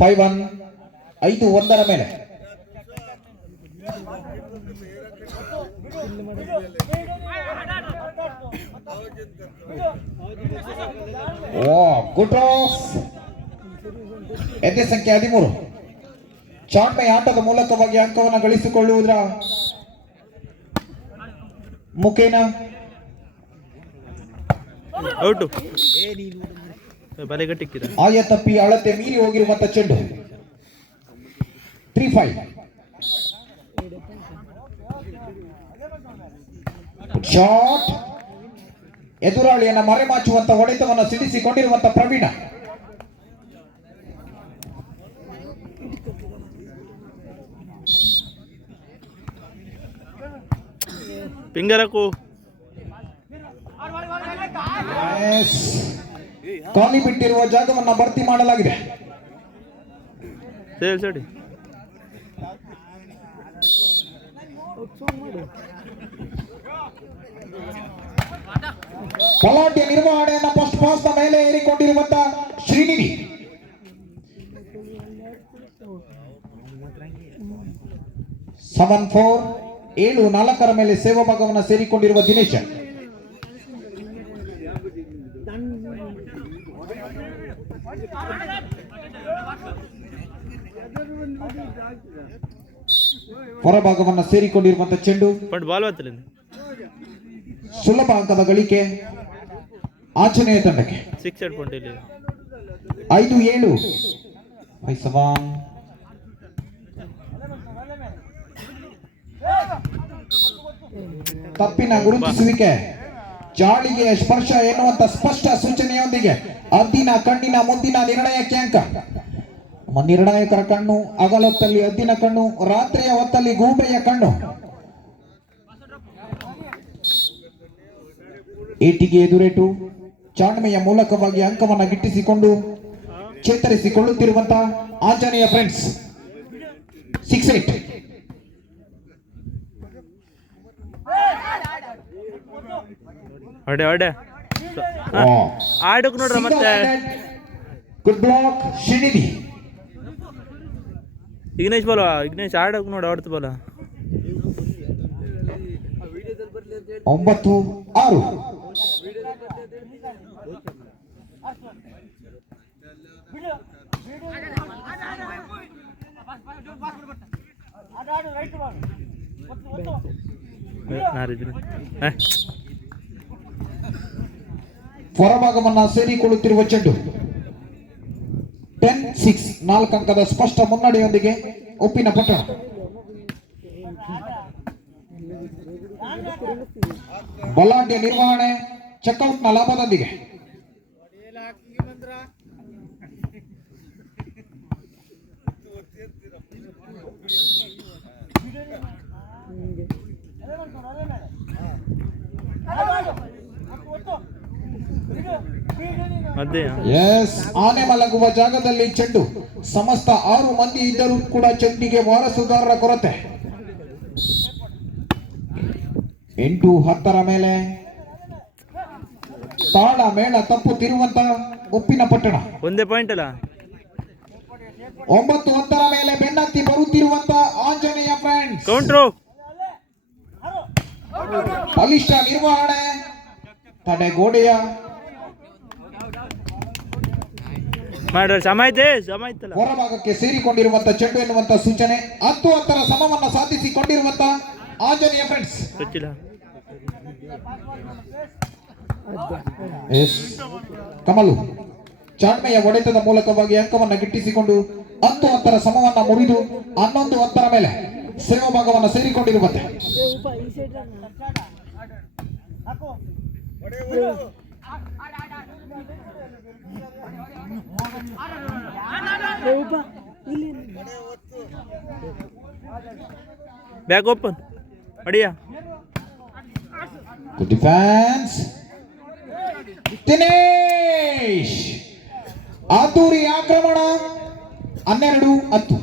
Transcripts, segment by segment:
5-1 5-1 ಮೇಲೆ. Good toss. ಎದೆ ಸಂಖ್ಯೆ 13 ಚಾಣ್ಮೆಯ ಆಟದ ಮೂಲಕವಾಗಿ ಅಂಕವನ್ನು ಗಳಿಸಿಕೊಳ್ಳುವುದರ ಮುಖೇನ ಆಯ ತಪ್ಪಿ ಅಳತೆ ಮೀರಿ ಹೋಗಿರುವಂತ ಚೆಂಡು. 3-5 ಶಾಟ್. ಎದುರಾಳಿಯನ್ನ ಮರೆಮಾಚುವಂತ ಹೊಡೆತವನ್ನು ಸಿಡಿಸಿಕೊಂಡಿರುವಂತ ಪ್ರವೀಣ. ಪಿಂಗರಕು ಖಾಲಿ ಬಿಟ್ಟಿರುವ ಜಾಗವನ್ನು ಭರ್ತಿ ಮಾಡಲಾಗಿದೆ. ಪಲಾಟಿಯ ನಿರ್ವಹಣೆಯನ್ನು ಫಸ್ಟ್ ಪಾಸ್ ಮೇಲೆ ಏರಿಕೊಂಡಿರುವಂತ ಶ್ರೀನಿಧಿ. 7-4 7-4 ಮೇಲೆ ಸೇವಾ ಭಾಗವನ್ನು ಸೇರಿಕೊಂಡಿರುವ ದಿನೇಶ. ಹೊರಭಾಗವನ್ನು ಸೇರಿಕೊಂಡಿರುವಂತ ಚೆಂಡು. ಸುಲಭ ಅಂಕದ ಗಳಿಕೆ ಆಂಜನೇಯ ತಂಡಕ್ಕೆ. 5-7 ತಪ್ಪಿನ ಗುರುತಿಸುವಿಕೆ, ಜಾಳಿಗೆ ಸ್ಪರ್ಶ ಎನ್ನುವಂತ ಸ್ಪಷ್ಟ ಸೂಚನೆಯೊಂದಿಗೆ ಅದ್ದಿನ ಕಣ್ಣಿನ ಮುಂದಿನ ನಿರ್ಣಯಕ್ಕೆ ಅಂಕ. ನಿರ್ಣಾಯಕರ ಕಣ್ಣು ಹಗಲೊತ್ತಲ್ಲಿ ಅದ್ದಿನ ಕಣ್ಣು, ರಾತ್ರಿಯ ಹೊತ್ತಲ್ಲಿ ಗೂಬೆಯ ಕಣ್ಣು. ಏಟಿಗೆ ಎದುರೇಟು. ಚಾಣ್ಮೆಯ ಮೂಲಕವಾಗಿ ಅಂಕವನ್ನು ಗಿಟ್ಟಿಸಿಕೊಂಡು ಚೇತರಿಸಿಕೊಳ್ಳುತ್ತಿರುವಂತಹ ಆಂಜನೇಯ ಫ್ರೆಂಡ್ಸ್. 6-8 ಆಡಕ್ ನೋಡ್ರ ಮತ್ತೆ. Good block Shrinidhi. ಇಗ್ನೇಶ್ ಬೋಲ, ಇಗ್ನೇಶ್ ಆಡಕ್ ನೋಡ ಆಡ್ತು ಬೋಲ. 9-6 ಹೊರಭಾಗವನ್ನ ಸೇರಿಕೊಳ್ಳುತ್ತಿರುವ ಚೆಂಡು. 10-6 4 ಅಂಕದ ಸ್ಪಷ್ಟ ಮುನ್ನಡೆಯೊಂದಿಗೆ ಉಪ್ಪಿನ ಪಟ್ಟಣ. ಬಲಾಢ್ಯ ನಿರ್ವಹಣೆ ಚೆಕ್ಔಟ್ನ ಲಾಭದೊಂದಿಗೆ. ಆನೆ ಮಲಗುವ ಜಾಗದಲ್ಲಿ ಚೆಂಡು. ಸಮಸ್ತ 6 ಮಂದಿ ಇದ್ದರೂ ಕೂಡ ಚೆಂಡಿಗೆ ವಾರಸುದಾರರ ಕೊರತೆ. 8-10 ಮೇಲೆ ತಾಳ ಮೇಳ ತಪ್ಪುತ್ತಿರುವಂತ ಉಪ್ಪಿನ ಪಟ್ಟಣ. ಒಂದೇ ಪಾಯಿಂಟ್ ಅಲ್ಲ. 9-10 ಮೇಲೆ ಬೆನ್ನತ್ತಿ ಬರುತ್ತಿರುವಂತ ಆಂಜನೇಯ ಫ್ರೆಂಡ್ಸ್. ಕೌಂಟ್ರು ಬಲಿಷ್ಠ ನಿರ್ವಹಣೆ ತಡೆಗೋಡೆಯ ಹೊರಭಾಗಕ್ಕೆ ಸೇರಿಕೊಂಡಿರುವಂತ ಚೆಂಡು ಎನ್ನುವಂತ ಸೂಚನೆ. 10-10 ಸಮವನ್ನ ಸಾಧಿಸಿಕೊಂಡಿರುವಂತ ಆಂಜನೇಯ ಫ್ರೆಂಡ್ಸ್. ಕಮಲು ಚಾಣ್ಮೆಯ ಹೊಡೆತದ ಮೂಲಕವಾಗಿ ಅಂಕವನ್ನು ಗಿಟ್ಟಿಸಿಕೊಂಡು 10-10 ಸಮವನ್ನ ಮುರಿದು 11-10 ಮೇಲೆ ಸೇವಾ ಭಾಗವನ್ನು ಸೇರಿಕೊಂಡಿರುವಂತೆ. ಬ್ಯಾಕ್ ಓಪನ್ ಅಡಿಯ. ಡಿಫೆನ್ಸ್ ದಿನೇಶ್. ಆತೂರಿ ಆಕ್ರಮಣ. 12-10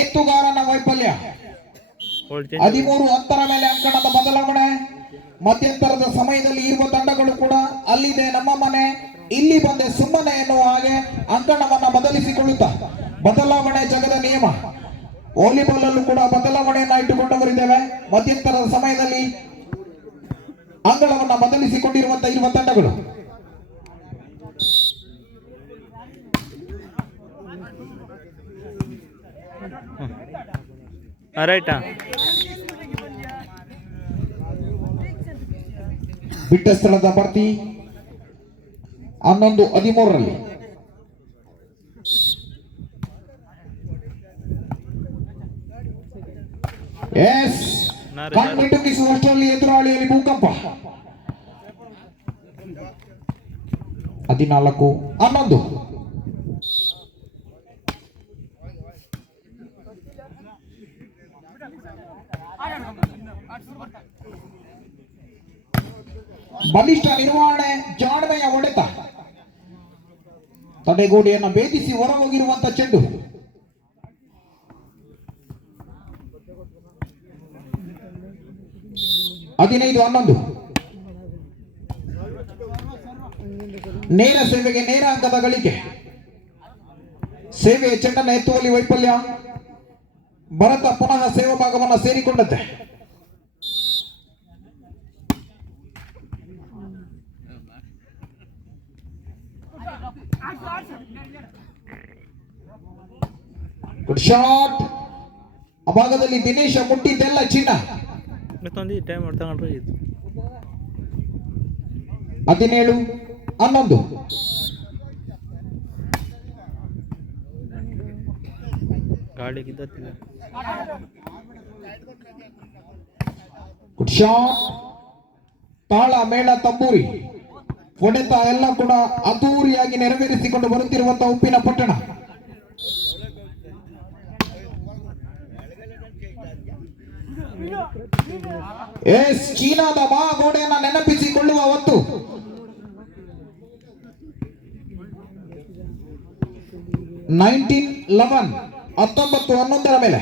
ಎತ್ತುಗಾರನ ವೈಫಲ್ಯ. ಓಲ್ಡ್ ಚೇಂಜ್ 13 ಮೇಲೆ ಅಂಕಣದ ಬದಲಾವಣೆ. ಮಧ್ಯಂತರದ ಸಮಯದಲ್ಲಿ ಇರುವ ತಂಡಗಳು ಕೂಡ ಅಲ್ಲಿದೆ ನಮ್ಮ ಮನೆ ಇಲ್ಲಿ ಬಂದೆ ಸುಮ್ಮನೆ ಎನ್ನುವ ಹಾಗೆ ಅಂಕಣವನ್ನ ಬದಲಿಸಿಕೊಳ್ಳುತ್ತಾ ಬದಲಾವಣೆ ಜಗದ ನಿಯಮ. ವಾಲಿಬಾಲ್ ಅಲ್ಲೂ ಕೂಡ ಬದಲಾವಣೆಯನ್ನ ಇಟ್ಟುಕೊಂಡವರಿದ್ದೇವೆ. ಮಧ್ಯಂತರದ ಸಮಯದಲ್ಲಿ ಅಂಗಳವನ್ನ ಬದಲಿಸಿಕೊಂಡಿರುವಂತಹ ಇರುವ ತಂಡಗಳು. ರೈಟಾ ಬಿಟ್ಟ ಸ್ಥಳದ ಭರ್ತಿ 11-13 ಎಸ್ ಕಣ್ಮಿಟುಕಿಸುವಷ್ಟರಲ್ಲಿ ಎದುರಾಳಿಯಲ್ಲಿ ಭೂಕಂಪ. 14-11 ಬಲಿಷ್ಠ ನಿರ್ವಹಣೆ, ಜಾಣ್ಮೆಯ ಹೊಡೆತ, ತಡೆಗೋಡೆಯನ್ನು ಭೇದಿಸಿ ಹೊರಹೋಗಿರುವಂತ ಚೆಂಡು. ಹದಿನೈದು 11 ನೇರ ಸೇವೆಗೆ ನೇರ ಅಂಕದ ಗಳಿಕೆ. ಸೇವೆಯ ಚೆಂಡನ್ನು ಎತ್ತುವಲ್ಲಿ ವೈಫಲ್ಯ. ಭರತ ಪುನಃ ಸೇವಾ ಭಾಗವನ್ನು ಸೇರಿಕೊಂಡಂತೆ. Good shot. ಆ ಭಾಗದಲ್ಲಿ ದಿನೇಶ ಮುಟ್ಟಿದ್ದೆಲ್ಲ ಚಿನ್ನ. ಮತ್ತೊಂದು ಟೈಮ್ ತಗೊಂಡ್ರೆ ಇದು 17-11 ಗಾಳಿಗಿದ್ದ ಗುಡ್ ಶಾಟ್. ತಾಳ ಮೇಳ ತಂಬೂರಿ ಹೊಡೆತ ಎಲ್ಲ ಕೂಡ ಅದ್ದೂರಿಯಾಗಿ ನೆರವೇರಿಸಿಕೊಂಡು ಬರುತ್ತಿರುವಂತಹ ಉಪ್ಪಿನ ಪಟ್ಟಣ. ಎಸ್ ಚೀನಾದ ಮಹಾಗೋಡೆಯನ್ನ ನೆನಪಿಸಿಕೊಳ್ಳುವ ಹೊತ್ತು. ನೈನ್ಟೀನ್ 19-11 ಮೇಲೆ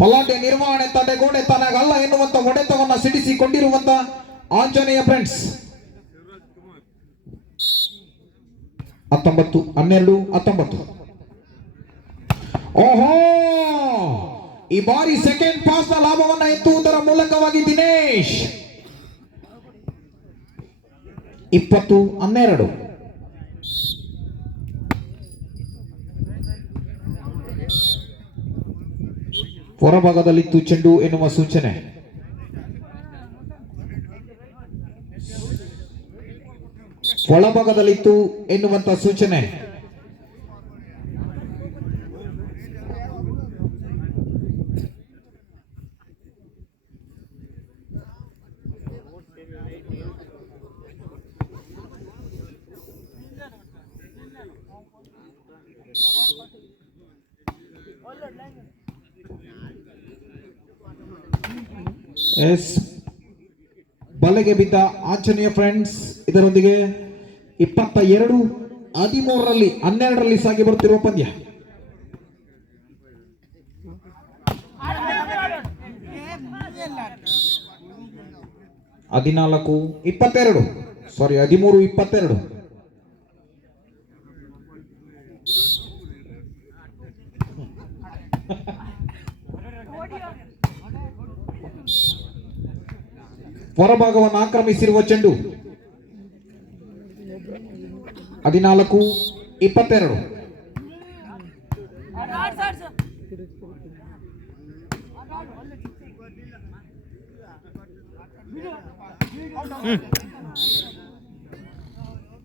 ಪಲಾಟೆ ನಿರ್ವಹಣೆ, ತಡೆಗೋಡೆ ತನಗಲ್ಲ ಎನ್ನುವಂತ ಹೊಡೆತವನ್ನ ಸಿಡಿಸಿಕೊಂಡಿರುವಂತ ಆಂಜನೇಯ ಫ್ರೆಂಡ್ಸ್. 19-12 ಓಹೋ, ಈ ಬಾರಿ ಸೆಕೆಂಡ್ ಪಾಸ್ ನ ಲಾಭವನ್ನ ಎತ್ತುವುದರ ಮೂಲಕವಾಗಿ ದಿನೇಶ್ 20-12 ಹೊರಭಾಗದಲ್ಲಿತ್ತು ಚೆಂಡು ಎನ್ನುವ ಸೂಚನೆ. ಒಳಭಾಗದಲ್ಲಿತ್ತು ಎನ್ನುವಂತ ಸೂಚನೆ. ಎಸ್ ಬಲೆಗೆ ಬಿದ್ದ ಆಂಜನೇಯ ಫ್ರೆಂಡ್ಸ್ ಇದರೊಂದಿಗೆ 22-13 ಸಾಗಿ ಬರುತ್ತಿರುವ ಪಂದ್ಯ. ಹದಿನಾಲ್ಕು 22 ಸಾರಿ 13-22 ಹೊರಭಾಗವನ್ನು ಆಕ್ರಮಿಸಿರುವ ಚೆಂಡು. 14-22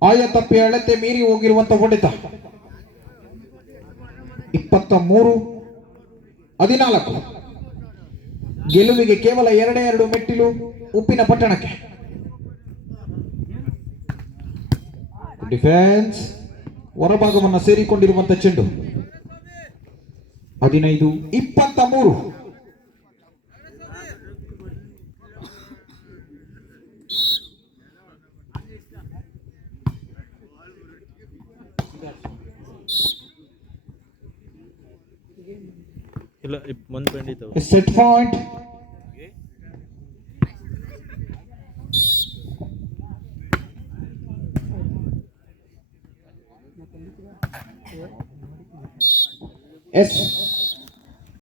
ಆಯತಪ್ಪಿ ಅಳತೆ ಮೀರಿ ಹೋಗಿರುವಂತಹ ಹೊಡೆತ. 23-14 ಗೆಲುವಿಗೆ ಕೇವಲ 2 ಮೆಟ್ಟಿಲು ಉಪ್ಪಿನ ಪಟ್ಟಣಕ್ಕೆ. ಡಿಫೆನ್ಸ್ ಹೊರಭಾಗವನ್ನು ಸೇರಿಕೊಂಡಿರುವಂತಹ ಚೆಂಡು. 15-23. ಇಲ್ಲ 1 ಪಾಯಿಂಟ್ ಇದ್ದಾವೆ. Set point. Yes.